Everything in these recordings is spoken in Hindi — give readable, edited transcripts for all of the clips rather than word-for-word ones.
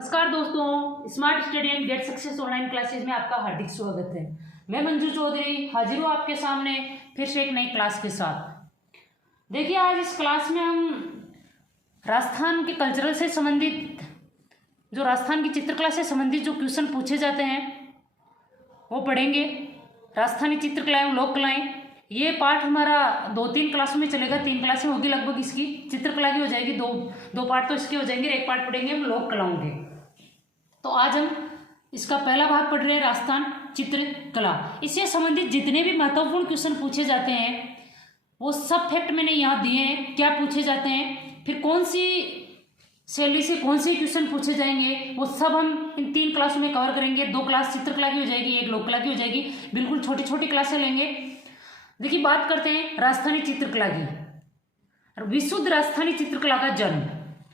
नमस्कार दोस्तों, smart study and get success online classes में आपका हार्दिक स्वागत है। मैं मंजू चौधरी हाजिर हूँ आपके सामने फिर से एक नई क्लास के साथ। देखिए, आज इस क्लास में हम राजस्थान के कल्चरल से संबंधित, जो राजस्थान की चित्रकला से संबंधित जो क्वेश्चन पूछे जाते हैं वो पढ़ेंगे। राजस्थानी चित्रकला एवं लोक कलाएं, ये पार्ट हमारा 2-3 क्लासों में चलेगा। 3 क्लासें होगी लगभग इसकी। चित्रकला की हो जाएगी, दो पार्ट तो इसके हो जाएंगे, एक पार्ट पढ़ेंगे हम लोक कलाओं के। तो आज हम इसका पहला भाग पढ़ रहे हैं, राजस्थान चित्रकला। इससे संबंधित जितने भी महत्वपूर्ण क्वेश्चन पूछे जाते हैं वो सब फैक्ट मैंने यहाँ दिए हैं, क्या पूछे जाते हैं, फिर कौन सी शैली से कौन से क्वेश्चन पूछे जाएंगे, वो सब हम इन 3 क्लासों में कवर करेंगे। 2 क्लास चित्रकला की हो जाएगी, 1 लोक कला की हो जाएगी। बिल्कुल छोटी छोटी क्लासें लेंगे। देखिए, बात करते हैं राजस्थानी चित्रकला की। विशुद्ध राजस्थानी चित्रकला का जन्म,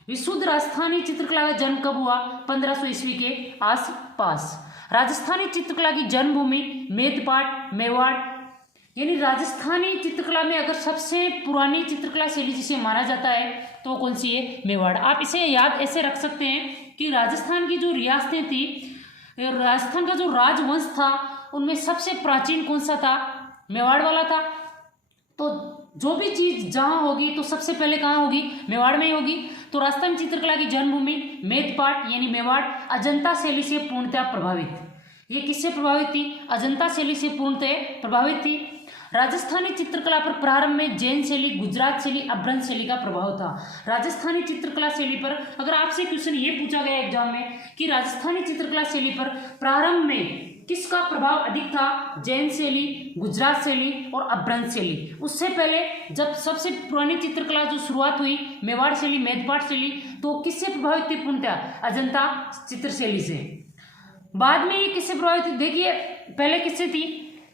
विशुद्ध राजस्थानी चित्रकला का जन्म कब हुआ? 1500 ईस्वी के आसपास। राजस्थानी चित्रकला की जन्मभूमि मेदपाट, मेवाड़। यानी राजस्थानी चित्रकला में अगर सबसे पुरानी चित्रकला शैली जिसे माना जाता है तो कौन सी है? मेवाड़। आप इसे याद ऐसे रख सकते हैं कि राजस्थान की जो रियासतें थी, राजस्थान का जो राजवंश था, उनमें सबसे प्राचीन कौन सा था? मेवाड़ वाला था। तो जो भी चीज जहां होगी तो सबसे पहले कहाँ होगी? मेवाड़ में ही होगी। तो राजस्थान चित्रकला की जन्मभूमि मेदपाट यानी मेवाड़। अजंता शैली से पूर्णतः प्रभावित। ये किससे प्रभावित थी? अजंता शैली से पूर्णतः प्रभावित थी। राजस्थानी चित्रकला पर प्रारंभ में जैन शैली, गुजरात शैली, अभ्रंश शैली का प्रभाव था। राजस्थानी चित्रकला शैली पर अगर आपसे क्वेश्चन ये पूछा गया एग्जाम में कि राजस्थानी चित्रकला शैली पर प्रारंभ में किसका प्रभाव अधिक था? जैन शैली, गुजरात शैली और अभ्रंश शैली। उससे पहले जब सबसे पुरानी चित्रकला जो शुरुआत हुई मेवाड़ शैली, मेदपाट शैली, तो किससे प्रभावित थी? पूर्णतः अजंता चित्र शैली से। बाद में ये किससे प्रभावित थी? देखिए, पहले किससे थी?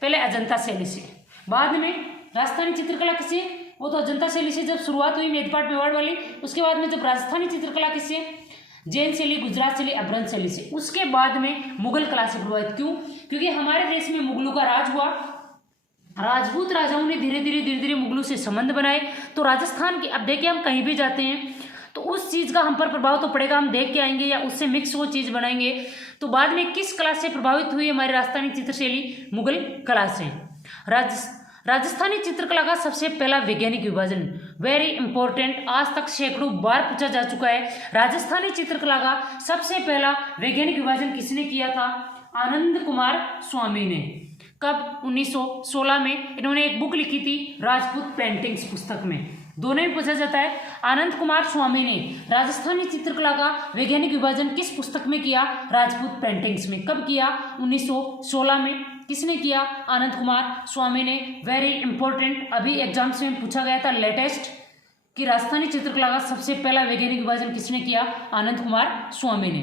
पहले अजंता शैली से, बाद में राजस्थानी चित्रकला किससे? वो तो अजंता शैली से जब शुरुआत हुई मेदपाट मेवाड़ वाली। उसके बाद में जब राजस्थानी चित्रकला किससे? जैन शैली, गुजरात शैली, अभ्रंश शैली से। उसके बाद में मुगल कला से प्रभावित। क्यों? क्योंकि हमारे देश में मुगलों का राज हुआ। राजपूत राजाओं ने धीरे धीरे मुगलों से संबंध बनाए। तो राजस्थान की, अब देखिए हम कहीं भी जाते हैं तो उस चीज का हम पर प्रभाव तो पड़ेगा, हम देख के आएंगे या उससे मिक्स वो चीज बनाएंगे। तो बाद में किस कला से प्रभावित हुई हमारी राजस्थानी चित्रशैली? मुगल कला से। राजस्थानी चित्रकला का सबसे पहला वैज्ञानिक विभाजन, वेरी इंपॉर्टेंट, आज तक सैकड़ों बार पूछा जा चुका है। राजस्थानी चित्रकला का सबसे पहला वैज्ञानिक विभाजन किसने किया था? आनंद कुमार स्वामी ने। कब? 1916 में। इन्होंने एक बुक लिखी थी राजपूत पेंटिंग्स पुस्तक में। दोनों में पूछा जाता है। आनंद कुमार स्वामी ने राजस्थानी चित्रकला का वैज्ञानिक विभाजन किस पुस्तक में किया? राजपूत पेंटिंग्स में। कब किया? 1916 में। किसने किया? आनंद कुमार स्वामी ने। वेरी इंपॉर्टेंट, अभी एग्जाम से पूछा गया था लेटेस्ट कि राजस्थानी चित्रकला का सबसे पहला वैज्ञानिक विभाजन किसने किया? आनंद कुमार स्वामी ने।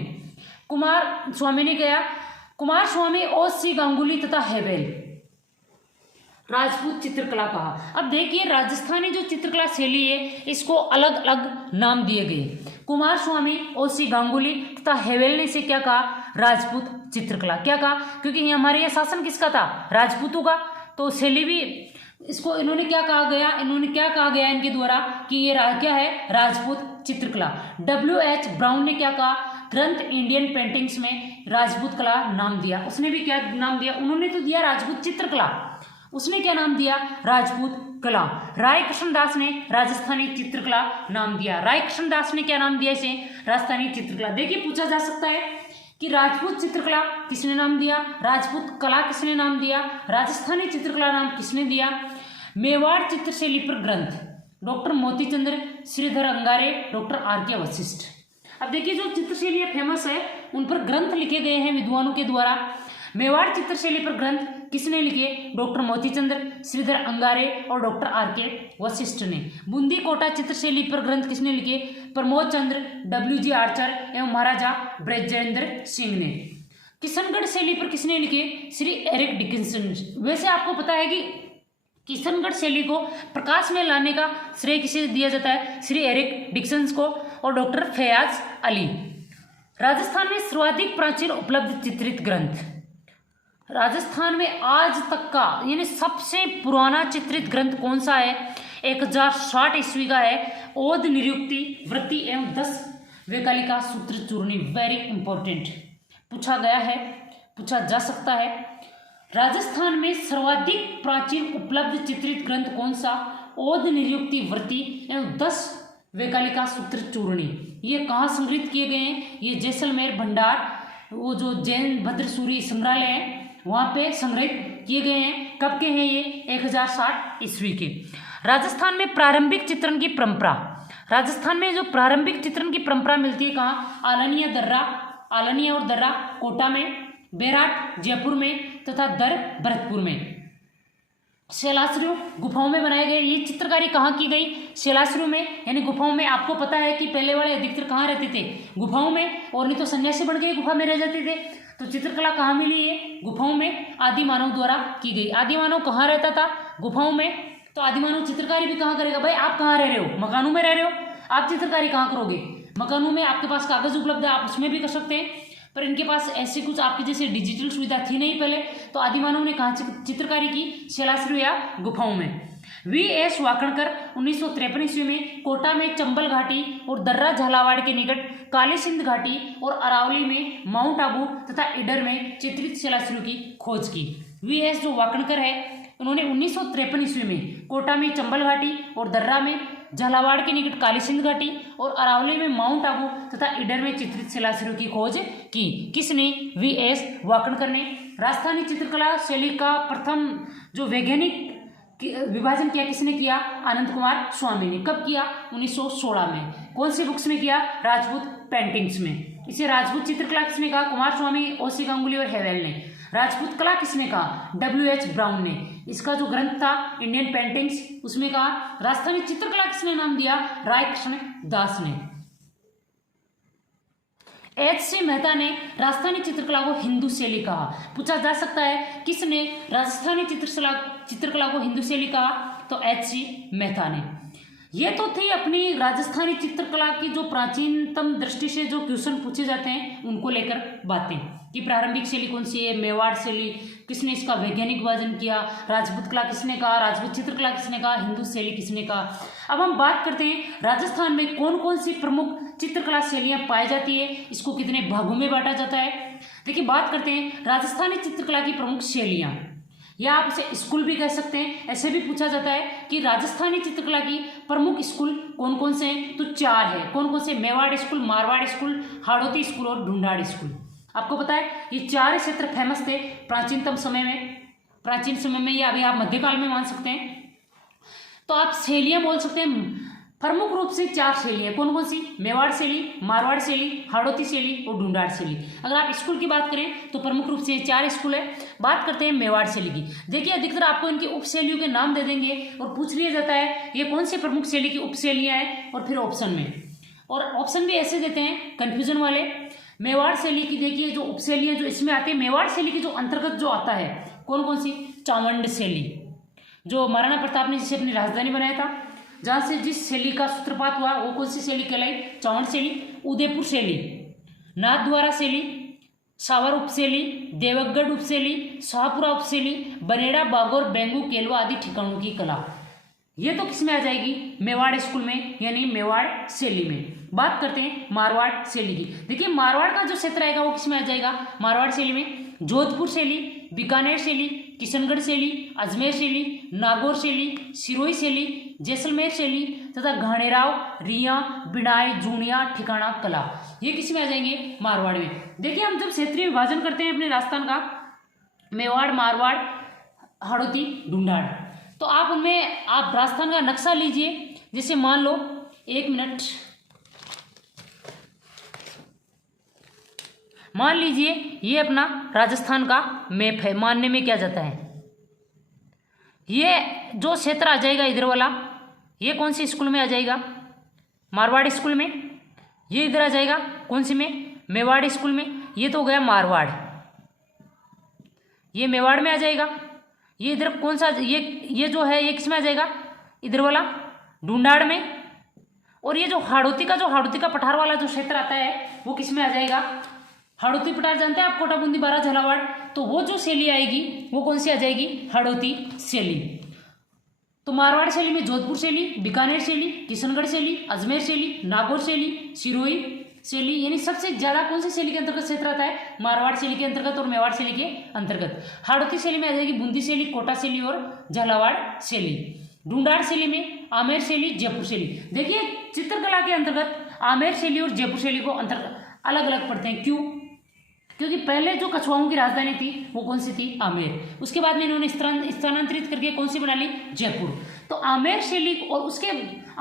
कुमार स्वामी ने किया। कुमार स्वामी और सी गांगुली तथा हेवेल राजपूत चित्रकला कहा। अब देखिए, राजस्थानी जो चित्रकला शैली है इसको अलग अलग नाम दिए गए। कुमार स्वामी, ओसी गांगुली तथा हेवेल ने इसे क्या कहा? राजपूत चित्रकला। क्या कहा? क्योंकि ये हमारे यहाँ शासन किसका था? राजपूतों का। तो शैली भी इसको इन्होंने क्या कहा गया? इन्होंने क्या कहा गया इनके द्वारा कि ये क्या है? राजपूत चित्रकला। W.H. ब्राउन ने क्या कहा? ग्रंथ इंडियन पेंटिंग्स में राजपूत कला नाम दिया। उसने भी क्या नाम दिया? उन्होंने तो दिया राजपूत चित्रकला, उसने क्या नाम दिया? राजपूत कला। राय कृष्णदास ने राजस्थानी चित्रकला नाम दिया। राय कृष्णदास ने क्या नाम दिया इसे? राजस्थानी चित्रकला। देखिए, पूछा जा सकता है कि राजपूत चित्रकला किसने नाम दिया? राजपूत कला किसने नाम दिया? राजस्थानी चित्रकला नाम किसने दिया? मेवाड़ चित्रशैली पर ग्रंथ, डॉक्टर मोतीचंद्र, श्रीधर अंगारे, डॉक्टर R.K. वशिष्ठ। अब देखिए, जो चित्रशैली फेमस है उन पर ग्रंथ लिखे गए हैं विद्वानों के द्वारा। मेवाड़ चित्रशैली पर ग्रंथ किसने लिखे? डॉक्टर मोतीचंद्र, श्रीधर अंगारे और डॉक्टर R.K. वशिष्ठ ने। बूंदी कोटा चित्रशैली पर ग्रंथ किसने लिखे? प्रमोद चंद्र, W.G. आर्चर एवं महाराजा ब्रजेंद्र सिंह ने। किशनगढ़ शैली पर किसने लिखे? Shri Eric Dickinson. वैसे आपको पता है कि किशनगढ़ शैली को प्रकाश में लाने का श्रेय किसे दिया जाता है? श्री एरिक डिकिंसन को और डॉक्टर फैयाज अली। राजस्थान में सर्वाधिक प्राचीन उपलब्ध चित्रित ग्रंथ, राजस्थान में आज तक का यानी सबसे पुराना चित्रित ग्रंथ कौन सा है? 1060 ईस्वी का है। ओद निरुक्ति, वृत्ति एवं 10 वैकलिका सूत्र चूर्णी, वेरी इंपॉर्टेंट, पूछा गया है, पूछा जा सकता है। राजस्थान में सर्वाधिक प्राचीन उपलब्ध चित्रित ग्रंथ कौन सा? ओद निरुक्ति वृत्ति एवं 10 वैकलिका सूत्र चूर्णी। ये कहाँ संग्रहित किए गए हैं? ये जैसलमेर भंडार, वो जो जैन भद्रसूरी संग्रहालय है वहाँ पे संग्रहित किए गए हैं। कब के हैं ये? 1060 ईस्वी के। राजस्थान में प्रारंभिक चित्रण की परंपरा, राजस्थान में जो प्रारंभिक चित्रण की परंपरा मिलती है कहाँ? आलनिया और दर्रा कोटा में, बेराट जयपुर में तथा दर भरतपुर में। शैलाश्रियों गुफाओं में बनाए गए। ये चित्रकारी कहाँ की गई? शैलाश्रियों में, यानी गुफाओं में। आपको पता है कि पहले वाले अधिकतर कहाँ रहते थे? गुफाओं में, और नहीं तो सन्यासी बन के गुफा में रह जाते थे। तो चित्रकला कहाँ मिली है? गुफाओं में, आदि मानव द्वारा की गई। आदि मानव कहाँ रहता था? गुफाओं में। तो आदि मानव चित्रकारी भी कहाँ करेगा? भाई आप कहाँ रह रहे हो? मकानों में रह रहे हो, आप चित्रकारी कहाँ करोगे? मकानों में। आपके पास कागज उपलब्ध है, आप उसमें भी कर सकते हैं, पर इनके पास ऐसे कुछ आपके जैसे डिजिटल सुविधा थी नहीं पहले। तो आदि मानव ने कहाँ चित्रकारी की? शैलाश्री या गुफाओं में। V.S. वाकणकर 1953 ईस्वी में कोटा में चंबल घाटी और दर्रा झालावाड़ के निकट काली सिंध घाटी और अरावली में माउंट आबू तथा इडर में चित्रित शैलाश्रियों की खोज की। V.S. जो वाकणकर है उन्होंने 1953 ईस्वी में कोटा में चंबल घाटी और दर्रा में झालावाड़ के निकट काली सिंध घाटी और अरावली में माउंट आबू तथा इडर में चित्रित शैलाश्रियों की खोज की। किसने? V.S. वाकणकर ने। राजस्थानी चित्रकला शैली का प्रथम जो वैज्ञानिक विभाजन किया किसने किया? आनंद कुमार स्वामी ने। कब किया? 1916 में। कौन सी बुक्स में किया? राजपूत पेंटिंग्स में। इसे राजपूत चित्रकला किसने कहा? कुमार स्वामी, ओसी गांगुली और हेवेल ने। राजपूत कला किसने कहा? W.H. ब्राउन ने। इसका जो ग्रंथ था इंडियन पेंटिंग्स उसमें कहा। राजस्थानी चित्रकला किसने नाम दिया? राय कृष्ण दास ने। H.C. मेहता ने राजस्थानी चित्रकला को हिंदू शैली कहा। पूछा जा सकता है किसने राजस्थानी चित्रकला को हिंदू शैली कहा? तो H.C. मेहता ने। ये तो थी अपनी राजस्थानी चित्रकला की जो प्राचीनतम दृष्टि से जो क्वेश्चन पूछे जाते हैं उनको लेकर बातें, कि प्रारंभिक शैली कौन सी है, मेवाड़ शैली, किसने इसका वैज्ञानिक विभाजन किया, राजपूत कला किसने कहा, राजपूत चित्रकला किसने कहा, हिंदू शैली किसने कहा। अब हम बात करते हैं राजस्थान में कौन कौन सी प्रमुख चित्रकला शैलियाँ पाई जाती है, इसको कितने भागों में बांटा जाता है। देखिए बात करते हैं राजस्थानी चित्रकला की प्रमुख शैलियाँ, या आप इसे स्कूल भी कह सकते हैं। ऐसे भी पूछा जाता है कि राजस्थानी चित्रकला की प्रमुख स्कूल कौन कौन से हैं, तो 4 है। कौन कौन से? Mewar school, Marwar school, Hadoti school और ढूंढाड़ स्कूल। आपको पता है ये 4 क्षेत्र फेमस थे प्राचीनतम समय में, प्राचीन समय में, या अभी आप मध्यकाल में मान सकते हैं। तो आप शैलियाँ बोल सकते हैं प्रमुख रूप से 4 शैलियाँ। कौन कौन सी? मेवाड़ शैली, मारवाड़ शैली, हाड़ौती शैली और ढूंढाड़ शैली। अगर आप स्कूल की बात करें तो प्रमुख रूप से 4 स्कूल है। बात करते हैं मेवाड़ शैली की। देखिए अधिकतर आपको इनकी उप शैलियों के नाम दे देंगे और पूछ लिया जाता है ये कौन सी प्रमुख शैली की उप शैलियाँ हैं, और फिर ऑप्शन में, और ऑप्शन भी ऐसे देते हैं कन्फ्यूजन वाले। मेवाड़ शैली की देखिए जो उप शैलियाँ जो इसमें आती है, मेवाड़ शैली की जो अंतर्गत जो आता है कौन कौन सी? चावंड शैली, जो महाराणा प्रताप ने जिसे अपनी राजधानी बनाया था, जहाँ से जिस शैली का सूत्रपात हुआ वो कौन सी शैली कहलाई? चावंड शैली। उदयपुर शैली, नाथद्वारा शैली, सावर उपशैली, देवगढ़ उपशैली, शाहपुरा उपशैली, बनेड़ा, बागौर, बेंगू, केलवा आदि ठिकानों की कला। ये तो किस में आ जाएगी? मेवाड़ स्कूल में, यानी मेवाड़ शैली में। बात करते हैं मारवाड़ शैली की। देखिए मारवाड़ का जो क्षेत्र आएगा वो किस में आ जाएगा? मारवाड़ शैली में। जोधपुर शैली, बीकानेर शैली, किशनगढ़ शैली, अजमेर शैली, नागौर शैली, सिरोही शैली, जैसलमेर शैली तथा घाणेराव, रिया, बिनाई, जूनिया, ठिकाना कला, ये किस में आ जाएंगे? मारवाड़ में। देखिए हम जब क्षेत्रीय विभाजन करते हैं अपने राजस्थान का, मेवाड़, मारवाड़, हाड़ौती, ढूंढाड़, तो आप उनमें आप राजस्थान का नक्शा लीजिए। जैसे मान लो, 1 मिनट, मान लीजिए ये अपना राजस्थान का मैप है, मानने में क्या जाता है। ये जो क्षेत्र आ जाएगा इधर वाला, ये कौन सी स्कूल में आ जाएगा? मारवाड़ स्कूल में। ये इधर आ जाएगा कौन सी में? मेवाड़ स्कूल में। ये तो हो गया मारवाड़, ये मेवाड़ में आ जाएगा। ये इधर कौन सा? ये जो है ये किस में आ जाएगा? इधर वाला ढूंढाड़ में। और ये जो हाड़ौती का पठार वाला जो क्षेत्र आता है वो किस में आ जाएगा? हाड़ौती पठार जानते हैं आप, कोटा, बूंदी, बारा, झालावाड़, तो वो जो शैली आएगी वो कौन सी आ जाएगी? हाड़ौती शैली। तो मारवाड़ शैली में जोधपुर शैली, बीकानेर शैली, किशनगढ़ शैली, अजमेर शैली, नागौर शैली, सिरोही शैली यानी सबसे ज्यादा कौन सी शैली के अंतर्गत क्षेत्र आता है? मारवाड़ शैली के अंतर्गत और मेवाड़ शैली के अंतर्गत। हाड़ौती शैली में आ जाएगी बूंदी शैली, कोटा शैली और झालावाड़ शैली। ढूंढाड़ शैली में आमेर शैली, जयपुर शैली। देखिए चित्रकला के अंतर्गत आमेर शैली और जयपुर शैली को अलग अलग पढ़ते हैं। क्यों? क्योंकि पहले जो कछुआओं की राजधानी थी वो कौन सी थी? आमेर। उसके बाद में इन्होंने स्थानांतरित करके कौन सी बना ली? जयपुर। तो आमेर शैली और उसके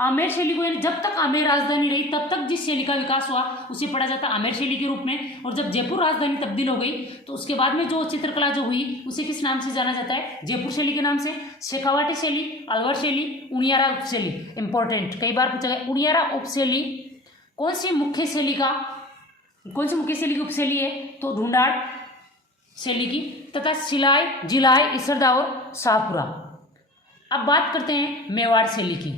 आमेर शैली को यानी जब तक आमेर राजधानी रही तब तक जिस शैली का विकास हुआ उसे पढ़ा जाता आमेर शैली के रूप में। और जब जयपुर राजधानी तब्दील हो गई तो उसके बाद में जो चित्रकला जो हुई उसे किस नाम से जाना जाता है? जयपुर शैली के नाम से। शेखावाटी शैली, अलवर शैली, उनियारा उपशैली। इंपॉर्टेंट, कई बार पूछा गया। उनियारा उपशैली कौन सी मुख्य शैली की उपशैली है? तो ढूंढाड़ शैली की। तथा सिलाई, जिलाई, इसरदा और शाहपुरा। अब बात करते हैं मेवाड़ शैली की।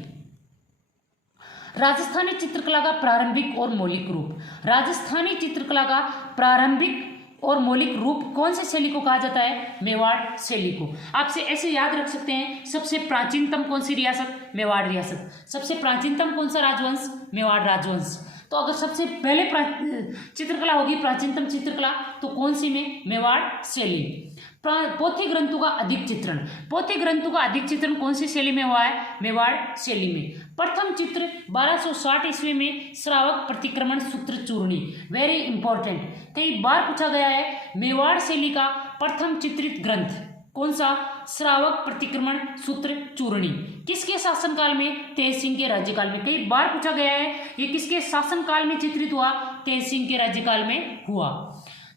राजस्थानी चित्रकला का प्रारंभिक और मौलिक रूप। राजस्थानी चित्रकला का प्रारंभिक और मौलिक रूप कौन सी शैली को कहा जाता है? मेवाड़ शैली को। आपसे ऐसे याद रख सकते हैं, सबसे प्राचीनतम कौन सी रियासत? मेवाड़ रियासत। सबसे प्राचीनतम कौन सा राजवंश? मेवाड़ राजवंश। तो अगर सबसे पहले चित्रकला होगी प्राचीनतम चित्रकला तो कौन सी में? मेवाड़ शैली। पोथी ग्रंथों का अधिक चित्रण। पोथी ग्रंथों का अधिक चित्रण कौन सी शैली में हुआ है? मेवाड़ शैली में। प्रथम चित्र 1260 ईस्वी में श्रावक प्रतिक्रमण सूत्र चूर्णी। वेरी इंपॉर्टेंट, कई बार पूछा गया है। मेवाड़ शैली का प्रथम चित्रित ग्रंथ कौन सा? श्रावक प्रतिक्रमण सूत्र चूर्णी। किसके शासनकाल में? तेज सिंह के राज्यकाल में। कई बार पूछा गया है ये किसके शासनकाल में चित्रित हुआ? तेज सिंह के राज्यकाल में हुआ।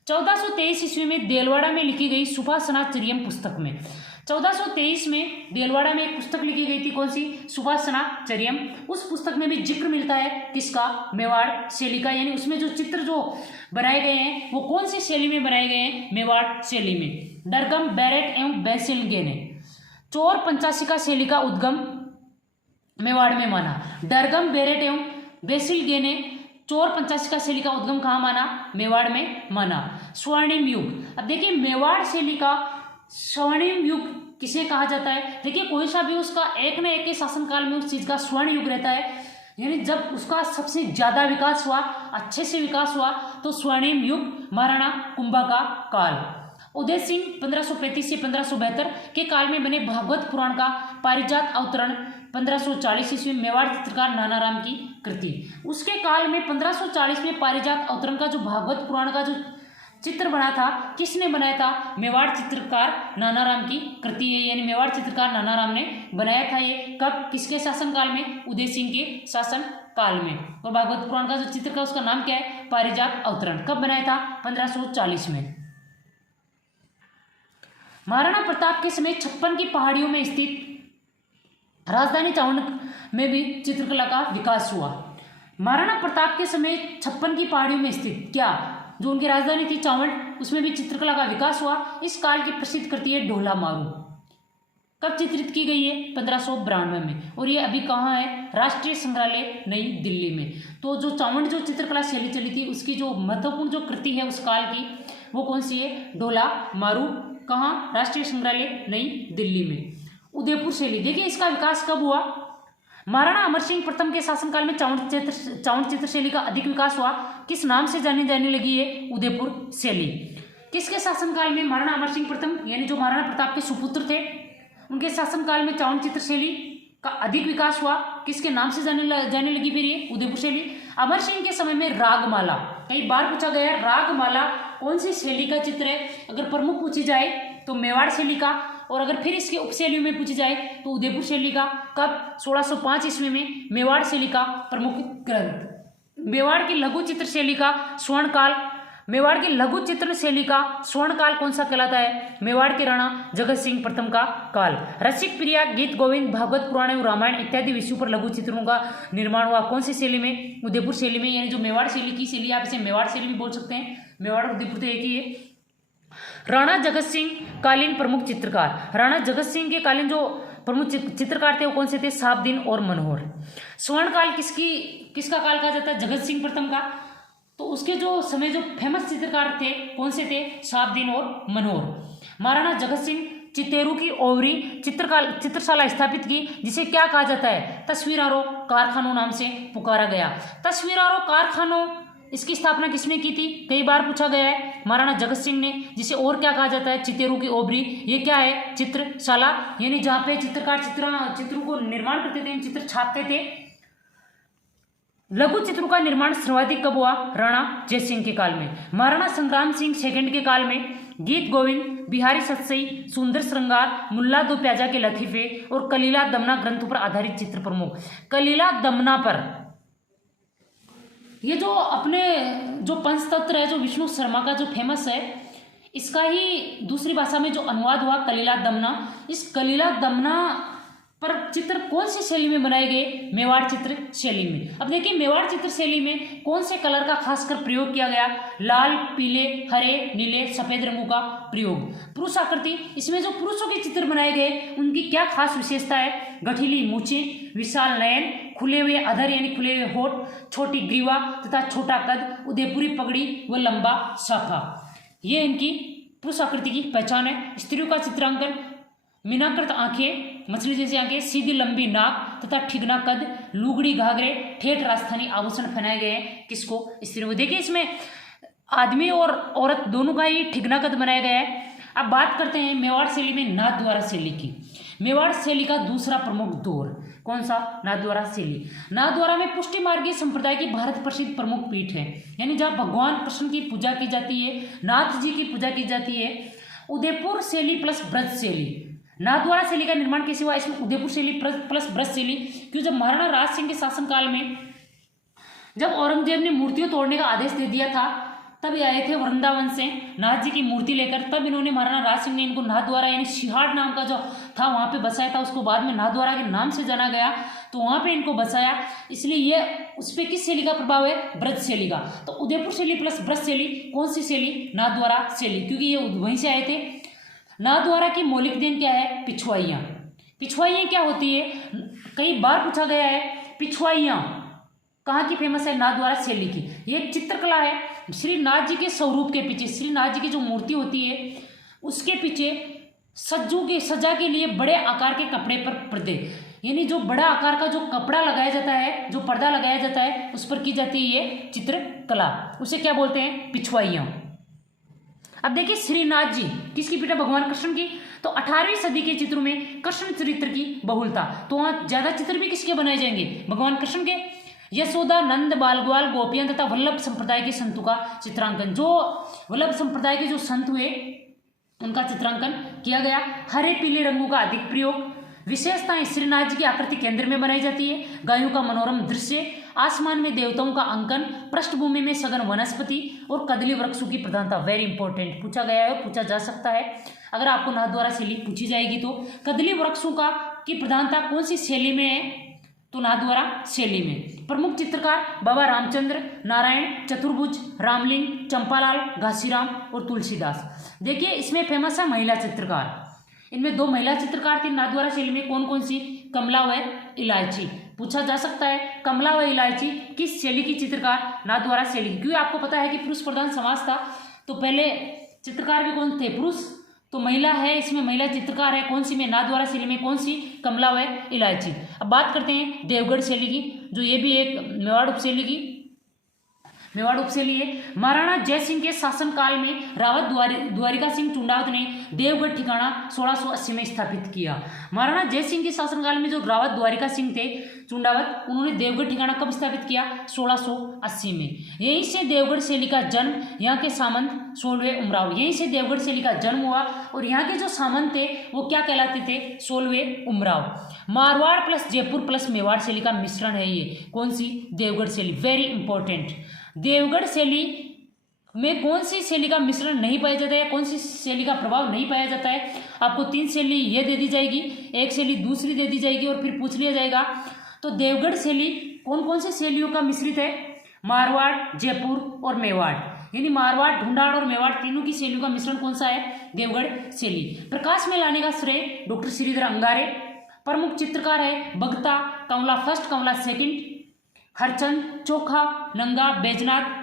1423 ईस्वी में देलवाड़ा में लिखी गई सुभाषना चरियम पुस्तक में। 1423 में देलवाड़ा में एक पुस्तक लिखी गई थी, कौन सी? सुभाषना चरियम। उस पुस्तक में भी जिक्र मिलता है किसका? मेवाड़ शैली का। यानी उसमें जो चित्र जो बनाए गए हैं वो कौन सी शैली में बनाए गए हैं? मेवाड़ शैली में। डरगम, बैरेट एवं बेसिलगे ने चोर पंचाशिका शैली का उद्गम मेवाड़ में माना। डरगम, बैरेट एवं बेसिलगे ने चोर पंचाशिका शैली का उद्गम कहाँ माना? मेवाड़ में माना। स्वर्णिम युग। अब देखिए मेवाड़ शैली का स्वर्णिम युग किसे कहा जाता है? देखिए कोई सा भी उसका एक न एक के शासनकाल में उस चीज का स्वर्ण युग रहता है, यानी जब उसका सबसे ज्यादा विकास हुआ, अच्छे से विकास हुआ, तो स्वर्णिम युग महाराणा कुंभा का काल। उदय सिंह 1535 से 1572 के काल में बने भागवत पुराण का पारिजात अवतरण 1540 ईस्वी में मेवाड़ चित्रकार नानाराम की कृति। उसके काल में 1540 में पारिजात अवतरण का जो भागवत पुराण का जो चित्र बना था, किसने बनाया था? मेवाड़ चित्रकार नानाराम की कृति है, यानी मेवाड़ चित्रकार नानाराम ने बनाया था। ये कब, किसके शासन काल में? उदय सिंह के शासन काल में। और भागवत पुराण का जो चित्र था उसका नाम क्या है? पारिजात अवतरण। कब बनाया था? 1540 में। महाराणा प्रताप के समय 56 की पहाड़ियों में स्थित राजधानी चावंड में भी चित्रकला का विकास हुआ। महाराणा प्रताप के समय 56 की पहाड़ियों में स्थित क्या, जो उनकी राजधानी थी चावंड, उसमें भी चित्रकला का विकास हुआ। इस काल की प्रसिद्ध कृति है ढोला मारू। कब चित्रित की गई है? 1592 में। और ये अभी कहाँ है? राष्ट्रीय संग्रहालय नई दिल्ली में। तो जो चावंड जो चित्रकला शैली चली थी उसकी जो महत्वपूर्ण जो कृति है उस काल की वो कौन सी है? ढोला मारू। कहाँ? राष्ट्रीय संग्रहालय नई दिल्ली में। उदयपुर शैली, देखिए इसका विकास कब हुआ? महाराणा अमर सिंह प्रथम के शासनकाल में चावंड चित्र शैली का अधिक विकास हुआ। किस नाम से जानी जाने लगी है? उदयपुर शैली। किसके शासनकाल में? महाराणा अमर सिंह प्रथम, यानी जो महाराणा प्रताप के सुपुत्र थे, उनके शासनकाल में चावंड चित्र शैली का अधिक विकास हुआ। किसके नाम से जाने लगी फिर ये? उदयपुर शैली। अमर सिंह के समय में रागमाला, कई बार पूछा गया है, रागमाला कौन सी शैली का चित्र है? अगर प्रमुख पूछी जाए तो मेवाड़ शैली का, और अगर फिर इसके उपशैलियों में पूछी जाए तो उदयपुर शैली का। कब? 1605 ईस्वी में मेवाड़ शैली का प्रमुख ग्रंथ। मेवाड़ की लघु चित्र शैली का स्वर्णकाल, मेवाड़ की लघु चित्र शैली का स्वर्णकाल कौन सा कहलाता है? मेवाड़ के राणा जगत सिंह प्रथम का काल। रसिक प्रिया, गीत गोविंद, भागवत पुराण एवं रामायण इत्यादि विषयों पर लघु चित्रों का निर्माण हुआ कौन सी शैली में? उदयपुर शैली में। यानी जो मेवाड़ शैली की शैली, आप इसे मेवाड़ शैली भी बोल सकते हैं। मेवाड़ और उदयपुर तो एक ही है। राणा जगत सिंह कालीन प्रमुख चित्रकार, राणा जगत सिंह के कालीन जो प्रमुख चित्रकार थे वो कौन से थे? साबदीन और मनोहर। स्वर्णकाल किसका काल कहा जाता है? जगत सिंह प्रथम का। तो उसके जो समय जो फेमस चित्रकार थे कौन से थे? साबदीन और मनोहर। महाराणा जगत सिंह चितेरू की ओवरी चित्रशाला स्थापित की, जिसे क्या कहा जाता है? तस्वीरारों कारखानों नाम से पुकारा गया। तस्वीरारों कारखानों इसकी स्थापना किसने की थी, कई बार पूछा गया है, महाराणा जगत सिंह ने, जिसे और क्या कहा जाता है, चितेरू की ओबरी। ये क्या है, चित्रशाला, यानी जहाँ पे चित्रकार चित्रों को निर्माण करते थे, चित्र छापते थे। लघु चित्रों का निर्माण सर्वाधिक कब हुआ, राणा जयसिंह के काल में। महाराणा संग्राम सिंह सेकंड के काल में गीत गोविंद, बिहारी सतसई, सुंदर श्रृंगार, मुल्ला दो प्याजा के लतीफे और कलीला दमना ग्रंथों पर आधारित चित्र प्रमुख। कलीला दमना पर ये जो अपने जो पंचतंत्र है, जो विष्णु शर्मा का जो फेमस है, इसका ही दूसरी भाषा में जो अनुवाद हुआ कलीला दमना। इस कलीला दमना पर चित्र कौन सी शैली में बनाए गए, मेवाड़ चित्र शैली में। अब देखिए मेवाड़ चित्र शैली में कौन से कलर का खासकर प्रयोग किया गया, लाल, पीले, हरे, नीले, सफेद रंगों का प्रयोग। पुरुष आकृति, इसमें जो पुरुषों के चित्र बनाए गए उनकी क्या खास विशेषता है, गठीली मूछें, विशाल नयन, खुले हुए अधर यानी खुले हुए होठ, छोटी ग्रीवा तथा छोटा कद, उदयपुरी पगड़ी व लंबा साफा, ये इनकी पुरुष आकृति की पहचान है। स्त्रियों का चित्रांकन, मीनाकृत आंखें, मछली जैसी आंखें, सीधी लंबी नाक तथा ठिगना कद, लुगड़ी घाघरे, ठेठ राजस्थानी आभूषण पहनाए गए हैं किसको, स्त्रियों को। देखिए इसमें आदमी और औरत दोनों का ही ठिगना कद बनाया गया है। अब बात करते हैं मेवाड़ शैली में नाथद्वारा शैली की। मेवाड़ शैली का दूसरा प्रमुख दौर कौन सा, नाथद्वारा शैली। नाथद्वारा में पुष्टि मार्गीय संप्रदाय की भारत प्रसिद्ध प्रमुख पीठ है, यानी जहाँ भगवान कृष्ण की पूजा की जाती है, नाथ जी की पूजा की जाती है। उदयपुर शैली प्लस ब्रज शैली, नाथद्वारा शैली का निर्माण कैसे हुआ, इसमें उदयपुर शैली प्लस ब्रज शैली। क्यों, जब महाराणा राज सिंह के शासनकाल में जब औरंगजेब ने मूर्तियों तोड़ने का आदेश दे दिया था, तब ये आए थे वृंदावन से नाथ जी की मूर्ति लेकर। तब इन्होंने महाराणा राज सिंह ने इनको नाथद्वारा यानी शिहाड़ नाम का जो था वहाँ पे बसाया था, उसको बाद में नाथद्वारा के नाम से जाना गया, तो वहाँ पे इनको बसाया। इसलिए ये उस पर किस शैली का प्रभाव है, ब्रज शैली का। तो उदयपुर शैली प्लस ब्रज शैली, कौन सी शैली, नाथद्वारा शैली, क्योंकि ये वहीं से आए थे। नाथद्वारा की मौलिक देन क्या है, पिछवाइयाँ। पिछवाइयाँ क्या होती है, कई बार पूछा गया है, पिछवाइयाँ कहाँ की फेमस है, नाथद्वारा शैली की। ये एक चित्रकला है, श्री नाथ जी के स्वरूप के पीछे, श्री नाथ जी की जो मूर्ति होती है उसके पीछे सज्जा के लिए बड़े आकार के कपड़े पर पर्दे, यानी जो बड़ा आकार का जो कपड़ा लगाया जाता है, जो पर्दा लगाया जाता है, उस पर की जाती है ये चित्रकला, उसे क्या बोलते हैं, पिछवाइयाँ। अब देखिए श्रीनाथ जी किसकी पीठ है, भगवान कृष्ण की। तो 18वीं सदी के चित्रों में कृष्ण चरित्र की बहुलता, तो वहाँ ज्यादा चित्र भी किसके बनाए जाएंगे, भगवान कृष्ण के। यशोदा, नंद, बालग्वाल, गोपियां तथा वल्लभ संप्रदाय के संतों का चित्रांकन, जो वल्लभ संप्रदाय के जो संत हुए उनका चित्रांकन किया गया। हरे पीले रंगों का अधिक प्रयोग। विशेषताएं, श्रीनाथ जी की आकृति केंद्र में बनाई जाती है, गायों का मनोरम दृश्य, आसमान में देवताओं का अंकन, पृष्ठभूमि में सघन वनस्पति और कदली वृक्षों की प्रधानता। वेरी इंपॉर्टेंट पूछा गया है और पूछा जा सकता है अगर आपको नाथद्वारा शैली पूछी जाएगी तो। कदली वृक्षों का की प्रधानता कौन सी शैली में है, तो नाथद्वारा शैली में। प्रमुख चित्रकार बाबा रामचंद्र, नारायण, चतुर्भुज, रामलिंग, चंपालाल, घासीराम और तुलसीदास। देखिए इसमें फेमस है महिला चित्रकार, इनमें 2 महिला चित्रकार थी नाथद्वारा शैली में, कौन कौन सी, कमला व इलायची। पूछा जा सकता है कमला व इलायची किस शैली की चित्रकार, नाथद्वारा शैली की। क्योंकि आपको पता है कि पुरुष प्रधान समाज था, तो पहले चित्रकार भी कौन थे, पुरुष, तो महिला है इसमें, महिला चित्रकार है कौन सी में, नाथद्वारा शैली में, कौन सी, कमला व इलायची। अब बात करते हैं देवगढ़ शैली की, जो ये भी एक मेवाड़ उपशैली की, मेवाड़ उपशैली है। महाराणा जय सिंह के शासनकाल में रावत द्वारिका सिंह चुंडावत ने देवगढ़ ठिकाना 1680 में स्थापित किया। महाराणा जय सिंह के शासनकाल में जो रावत द्वारिका सिंह थे चुंडावत, उन्होंने देवगढ़ ठिकाना कब स्थापित किया, 1680 में। यहीं से देवगढ़ शैली का जन्म, यहाँ के सामंत 16वें उमराव, यहीं से देवगढ़ शैली का जन्म हुआ और यहाँ के जो सामंत थे वो क्या कहलाते थे, 16वें उमराव। मारवाड़ प्लस जयपुर प्लस मेवाड़ शैली का मिश्रण है ये, कौन सी, देवगढ़ शैली। वेरी इंपॉर्टेंट, देवगढ़ शैली में कौन सी शैली का मिश्रण नहीं पाया जाता है, कौन सी शैली का प्रभाव नहीं पाया जाता है। आपको 3 शैली ये दे दी जाएगी, एक शैली दूसरी दे दी जाएगी और फिर पूछ लिया जाएगा तो देवगढ़ शैली कौन कौन से शैलियों का मिश्रित है, मारवाड़, जयपुर और मेवाड़, यानी मारवाड़, ढूंढाड़ और मेवाड़ तीनों की शैलियों का मिश्रण कौन सा है, देवगढ़ शैली। प्रकाश में लाने का श्रेय डॉक्टर श्रीधर अंगारे। प्रमुख चित्रकार है बगता, कमला फर्स्ट, कमला सेकंड, हरचंद, चोखा, नंगा, बैजनाथ।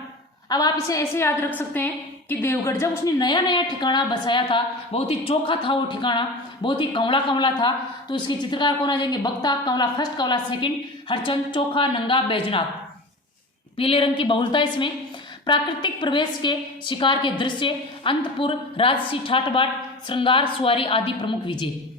अब आप इसे ऐसे याद रख सकते हैं कि देवगढ़ जब उसने नया नया ठिकाना बसाया था, बहुत ही चोखा था वो ठिकाना, बहुत ही कमला कमला था, तो इसके चित्रकार कौन आ जाएंगे, बगता, कमला फर्स्ट, कमला सेकंड, हरचंद, चोखा, नंगा, बैजनाथ। पीले रंग की बहुलता इसमें। प्राकृतिक प्रवेश के शिकार के दृश्य, अंतपुर, राजसी ठाट बाट, श्रृंगार, सवारी आदि प्रमुख विजय।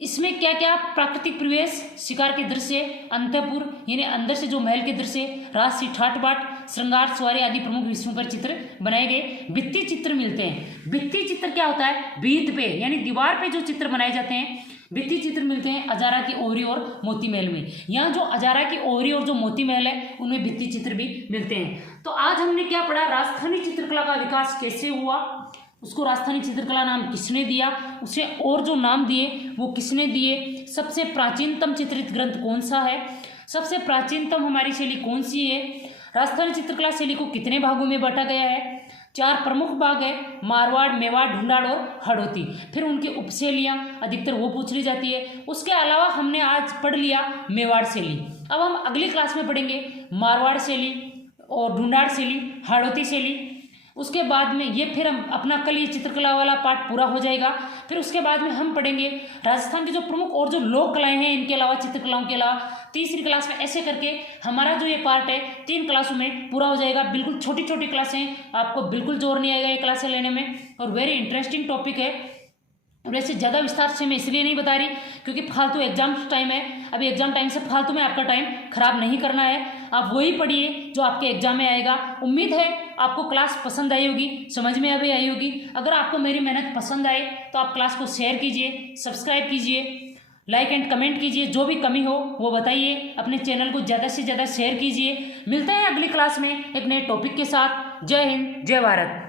इसमें क्या क्या प्राकृतिक प्रवेश, शिकार के दृश्य, अंतपुर यानी अंदर से जो महल के दृश्य, राजसी ठाट बाट, श्रृंगार, सवारी आदि प्रमुख विषयों पर चित्र बनाए गए। भित्ति चित्र मिलते हैं। भित्ति चित्र क्या होता है? भित्त पे यानी दीवार पे जो चित्र बनाए जाते हैं, भित्ति चित्र मिलते हैं अजारा की ओहरी और मोती महल में। यहाँ जो अजारा की ओहरी और जो मोती महल है उनमें भित्ति चित्र भी मिलते हैं। तो आज हमने क्या पढ़ा? राजस्थानी चित्रकला का विकास कैसे हुआ, उसको राजस्थानी चित्रकला नाम किसने दिया, उसे और जो नाम दिए वो किसने दिए, सबसे प्राचीनतम चित्रित ग्रंथ कौन सा है, सबसे प्राचीनतम हमारी शैली कौन सी है, राजस्थानी चित्रकला शैली को कितने भागों में बांटा गया है। 4 प्रमुख भाग है, मारवाड़, मेवाड़, ढूंढाड़ और हड़ौती। फिर उनकी उपशैलियाँ अधिकतर वो पूछ ली जाती है। उसके अलावा हमने आज पढ़ लिया मेवाड़ शैली। अब हम अगली क्लास में पढ़ेंगे मारवाड़ शैली और ढूंढाड़ शैली, हड़ौती शैली। उसके बाद में ये फिर हम अपना कल ये चित्रकला वाला पार्ट पूरा हो जाएगा। फिर उसके बाद में हम पढ़ेंगे राजस्थान की जो प्रमुख और जो लोक कलाएं हैं, इनके अलावा चित्रकलाओं के अलावा तीसरी क्लास में। ऐसे करके हमारा जो ये पार्ट है 3 क्लासों में पूरा हो जाएगा। बिल्कुल छोटी छोटी क्लासें, आपको बिल्कुल जोर नहीं आएगा ये क्लासें लेने में, और वेरी इंटरेस्टिंग टॉपिक है। वैसे ज़्यादा विस्तार से मैं इसलिए नहीं बता रही क्योंकि फालतू एग्जाम टाइम है। अभी एग्जाम टाइम से फालतू में आपका टाइम खराब नहीं करना है। आप वही पढ़िए जो आपके एग्जाम में आएगा। उम्मीद है आपको क्लास पसंद आई होगी, समझ में अभी आई होगी। अगर आपको मेरी मेहनत पसंद आए तो आप क्लास को शेयर कीजिए, सब्सक्राइब कीजिए, लाइक एंड कमेंट कीजिए। जो भी कमी हो वो बताइए। अपने चैनल को ज़्यादा से ज़्यादा शेयर कीजिए। मिलते हैं अगली क्लास में एक नए टॉपिक के साथ। जय हिंद, जय भारत।